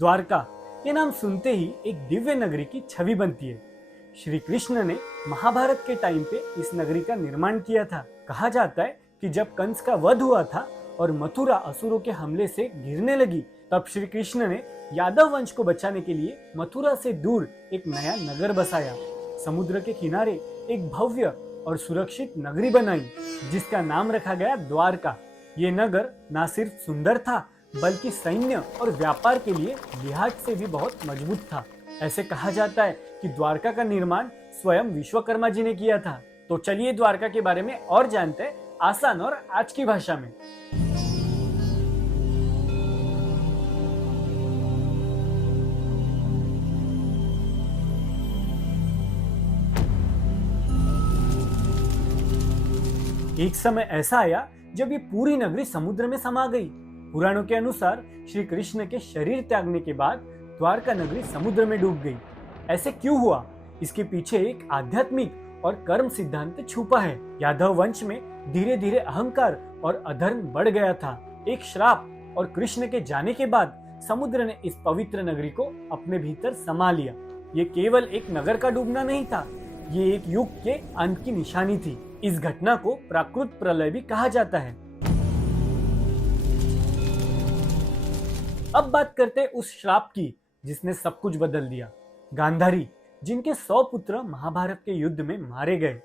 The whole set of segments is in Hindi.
द्वारका ये नाम सुनते ही एक दिव्य नगरी की छवि बनती है। श्री कृष्ण ने महाभारत के टाइम पे इस नगरी का निर्माण किया था। कहा जाता है कि जब कंस का वध हुआ था और मथुरा असुरों के हमले से घिरने लगी, तब श्री कृष्ण ने यादव वंश को बचाने के लिए मथुरा से दूर एक नया नगर बसाया। समुद्र के किनारे एक भव्य और सुरक्षित नगरी बनाई जिसका नाम रखा गया द्वारका। ये नगर न सिर्फ सुंदर था बल्कि सैन्य और व्यापार के लिए लिहाज से भी बहुत मजबूत था। ऐसे कहा जाता है कि द्वारका का निर्माण स्वयं विश्वकर्मा जी ने किया था। तो चलिए द्वारका के बारे में और जानते हैं आसान और आज की भाषा में। एक समय ऐसा आया जब ये पूरी नगरी समुद्र में समा गई। पुराणों के अनुसार श्री कृष्ण के शरीर त्यागने के बाद द्वारका नगरी समुद्र में डूब गई। ऐसे क्यों हुआ? इसके पीछे एक आध्यात्मिक और कर्म सिद्धांत छुपा है। यादव वंश में धीरे धीरे अहंकार और अधर्म बढ़ गया था। एक श्राप और कृष्ण के जाने के बाद समुद्र ने इस पवित्र नगरी को अपने भीतर समा लिया। ये केवल एक नगर का डूबना नहीं था, ये एक युग के अंत की निशानी थी। इस घटना को प्राकृत प्रलय भी कहा जाता है। अब बात करते हैं उस श्राप की जिसने सब कुछ बदल दिया। गांधारी, जिनके 100 पुत्र महाभारत के युद्ध में मारे गए,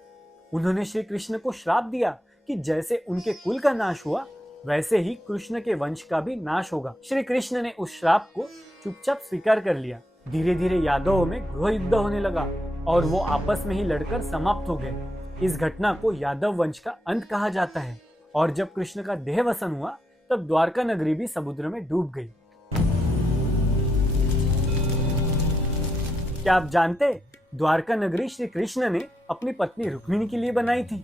उन्होंने श्री कृष्ण को श्राप दिया कि जैसे उनके कुल का नाश हुआ वैसे ही कृष्ण के वंश का भी नाश होगा। श्री कृष्ण ने उस श्राप को चुपचाप स्वीकार कर लिया। धीरे धीरे यादवों में गृह युद्ध होने लगा और वो आपस में ही लड़कर समाप्त हो गए। इस घटना को यादव वंश का अंत कहा जाता है। और जब कृष्ण का देह वसन हुआ तब द्वारका नगरी भी समुद्र में डूब गई। क्या आप जानते हैं द्वारका नगरी श्री कृष्ण ने अपनी पत्नी रुक्मिणी के लिए बनाई थी।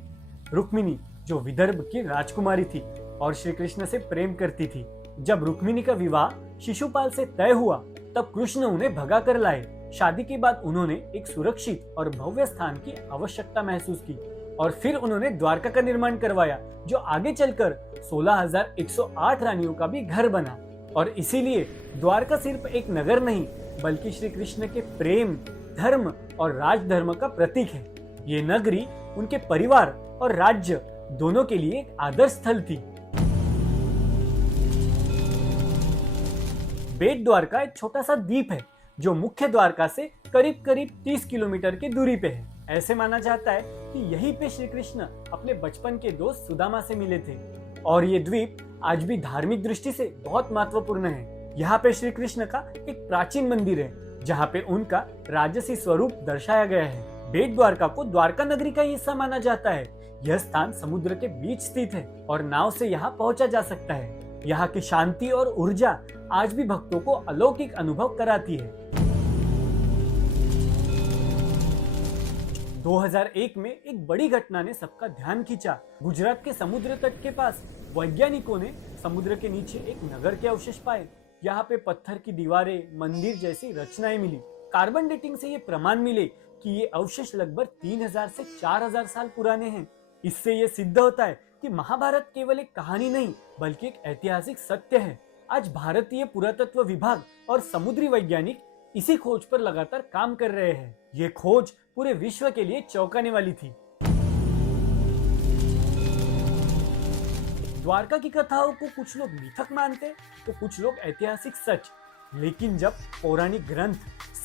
रुक्मिणी जो विदर्भ की राजकुमारी थी और श्री कृष्ण से प्रेम करती थी। जब रुक्मिणी का विवाह शिशुपाल से तय हुआ तब कृष्ण उन्हें भगा कर लाए। शादी के बाद उन्होंने एक सुरक्षित और भव्य स्थान की आवश्यकता महसूस की और फिर उन्होंने द्वारका का निर्माण करवाया, जो आगे चलकर 16,108 रानियों का भी घर बना। और इसीलिए द्वारका सिर्फ एक नगर नहीं बल्कि श्री कृष्ण के प्रेम, धर्म और राजधर्म का प्रतीक है। ये नगरी उनके परिवार और राज्य दोनों के लिए एक आदर्श स्थल थी। बेट द्वारका एक छोटा सा द्वीप है जो मुख्य द्वारका से करीब करीब 30 किलोमीटर की दूरी पे है। ऐसे माना जाता है कि यहीं पे श्री कृष्ण अपने बचपन के दोस्त सुदामा से मिले थे। और ये द्वीप आज भी धार्मिक दृष्टि से बहुत महत्वपूर्ण है। यहाँ पे श्री कृष्ण का एक प्राचीन मंदिर है जहाँ पे उनका राजसी स्वरूप दर्शाया गया है। बेट द्वारका को द्वारका नगरी का हिस्सा माना जाता है। यह स्थान समुद्र के बीच स्थित है और नाव से यहाँ पहुंचा जा सकता है। यहाँ की शांति और ऊर्जा आज भी भक्तों को अलौकिक अनुभव कराती है। 2001 में एक बड़ी घटना ने सबका ध्यान खींचा। गुजरात के समुद्र तट के पास वैज्ञानिकों ने समुद्र के नीचे एक नगर के अवशेष पाए। यहाँ पे पत्थर की दीवारें, मंदिर जैसी रचनाएं मिली। कार्बन डेटिंग से ये प्रमाण मिले कि ये अवशेष लगभग 3000 से 4000 साल पुराने हैं। इससे ये सिद्ध होता है कि महाभारत केवल एक कहानी नहीं बल्कि एक ऐतिहासिक सत्य है। आज भारतीय पुरातत्व विभाग और समुद्री वैज्ञानिक इसी खोज पर लगातार काम कर रहे हैं। ये खोज पूरे विश्व के लिए चौंकाने वाली थी। द्वारका की कथाओं को कुछ लोग मिथक मानते तो कुछ लोग ऐतिहासिक सच, लेकिन जब पौराणिक ग्रंथ,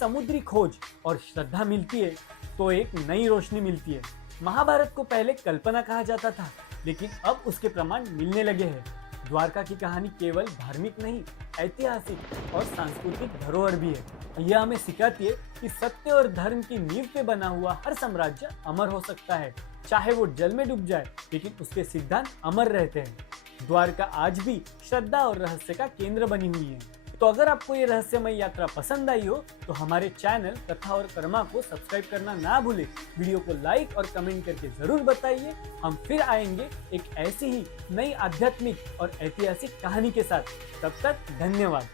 समुद्री खोज और श्रद्धा मिलती है तो एक नई रोशनी मिलती है। महाभारत को पहले कल्पना कहा जाता था लेकिन अब उसके प्रमाण मिलने लगे हैं। द्वारका की कहानी केवल धार्मिक नहीं, ऐतिहासिक और सांस्कृतिक धरोहर भी है। यह हमें सिखाती है कि सत्य और धर्म की नींव पे बना हुआ हर साम्राज्य अमर हो सकता है, चाहे वो जल में डूब जाए, लेकिन उसके सिद्धांत अमर रहते हैं। द्वारका आज भी श्रद्धा और रहस्य का केंद्र बनी हुई है। तो अगर आपको ये रहस्यमय यात्रा पसंद आई हो तो हमारे चैनल कथा और कर्मा को सब्सक्राइब करना ना भूलें। वीडियो को लाइक और कमेंट करके जरूर बताइए। हम फिर आएंगे एक ऐसी ही नई आध्यात्मिक और ऐतिहासिक कहानी के साथ। तब तक धन्यवाद।